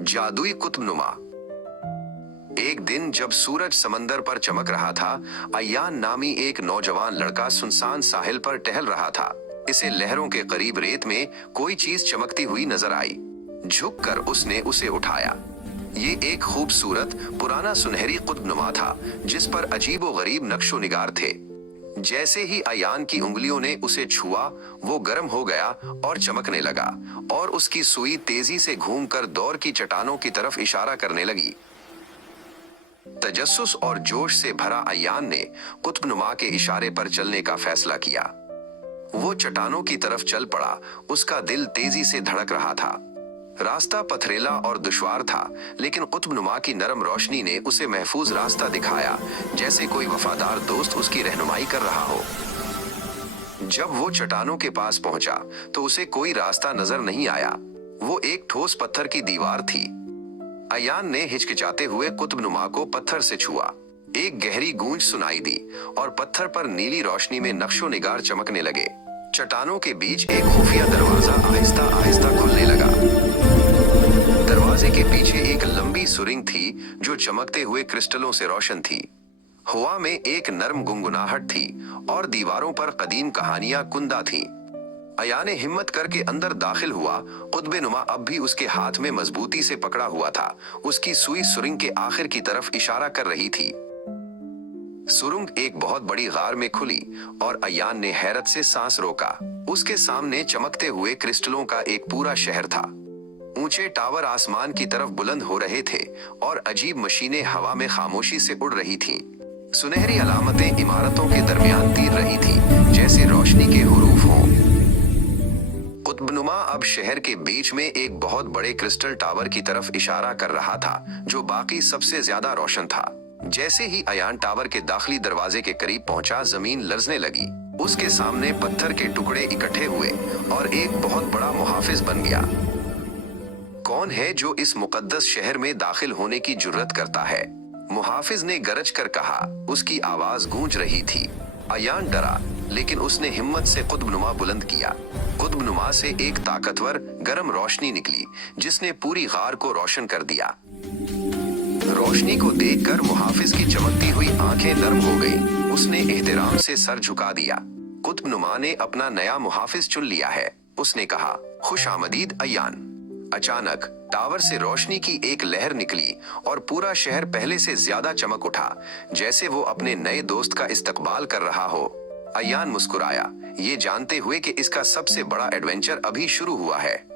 जादुई कुतुबनुमा। एक दिन जब सूरज समंदर पर चमक रहा था, अय्यान नामी एक नौजवान लड़का सुनसान साहिल पर टहल रहा था। इसे लहरों के करीब रेत में कोई चीज चमकती हुई नजर आई। झुककर उसने उसे उठाया। ये एक खूबसूरत पुराना सुनहरी कुतुबनुमा था, जिस पर अजीबोगरीब नक्शो निगार थे। जैसे ही अयान की उंगलियों ने उसे छुआ, वो गर्म हो गया और चमकने लगा, और उसकी सुई तेजी से घूमकर दौर की चट्टानों की तरफ इशारा करने लगी। तजस्सुस और जोश से भरा अयान ने कुतुबनुमा के इशारे पर चलने का फैसला किया। वो चट्टानों की तरफ चल पड़ा। उसका दिल तेजी से धड़क रहा था। रास्ता पथरीला और दुश्वार था, लेकिन कुतुबनुमा की नरम रोशनी ने उसे महफूज रास्ता दिखाया, जैसे कोई वफादार दोस्त उसकी रहनुमाई कर रहा हो। जब वो चट्टानों के पास पहुंचा, तो उसे कोई रास्ता नजर नहीं आया। वो एक ठोस पत्थर की दीवार थी। अयान ने हिचकिचाते हुए कुतुबनुमा को पत्थर से छुआ। एक गहरी गूंज सुनाई दी, और पत्थर पर नीली रोशनी में नक्शो निगार चमकने लगे। चट्टानों के बीच एक खुफिया दरवाजा आहिस्ता आहिस्ता खुलने लगा। दरवाजे के पीछे एक लंबी सुरिंग थी, जो चमकते हुए क्रिस्टलों से रोशन थी। हवा में एक नर्म गुनगुनाहट थी, और दीवारों पर कदीम कहानियां कुंदा थीं। अया ने हिम्मत करके अंदर दाखिल हुआ। कुतुबनुमा अब भी उसके हाथ में मजबूती से पकड़ा हुआ था। उसकी सुई सुरिंग के आखिर की तरफ इशारा कर रही थी। सुरंग एक बहुत बड़ी गार में खुली, और अयान ने हैरत से सांस रोका। उसके सामने चमकते हुए क्रिस्टलों का एक पूरा शहर था। ऊंचे टावर आसमान की तरफ बुलंद हो रहे थे, और अजीब मशीनें हवा में खामोशी से उड़ रही थीं। सुनहरी अलामतें इमारतों के दरमियान तीर रही थीं, जैसे रोशनी के हुरूफ हों। कुतुबनुमा अब शहर के बीच में एक बहुत बड़े क्रिस्टल टावर की तरफ इशारा कर रहा था, जो बाकी सबसे ज्यादा रोशन था। जैसे ही अयान टावर के दाखिली दरवाजे के करीब पहुंचा, जमीन लरजने लगी। उसके सामने पत्थर के टुकड़े इकट्ठे हुए, और एक बहुत बड़ा मुहाफिज बन गया। कौन है जो इस मुकद्दस शहर में दाखिल होने की जुर्रत करता है? मुहाफिज ने गरज कर कहा। उसकी आवाज गूंज रही थी। अयान डरा, लेकिन उसने हिम्मत से कुतुबनुमा बुलंद किया। कुतुबनुमा से एक ताकतवर गर्म रोशनी निकली, जिसने पूरी गार को रोशन कर दिया। रोशनी को देखकर मुहाफिज की चमकती हुई आंखें नर्म हो गईं। उसने एहतराम से सर झुका दिया। कुतुबनुमा ने अपना नया मुहाफिज चुन लिया है, उसने कहा। खुश आमदीद अयान। अचानक टावर से रोशनी की एक लहर निकली, और पूरा शहर पहले से ज्यादा चमक उठा, जैसे वो अपने नए दोस्त का इस्तकबाल कर रहा हो। अयान मुस्कुराया, ये जानते हुए कि इसका सबसे बड़ा एडवेंचर अभी शुरू हुआ है।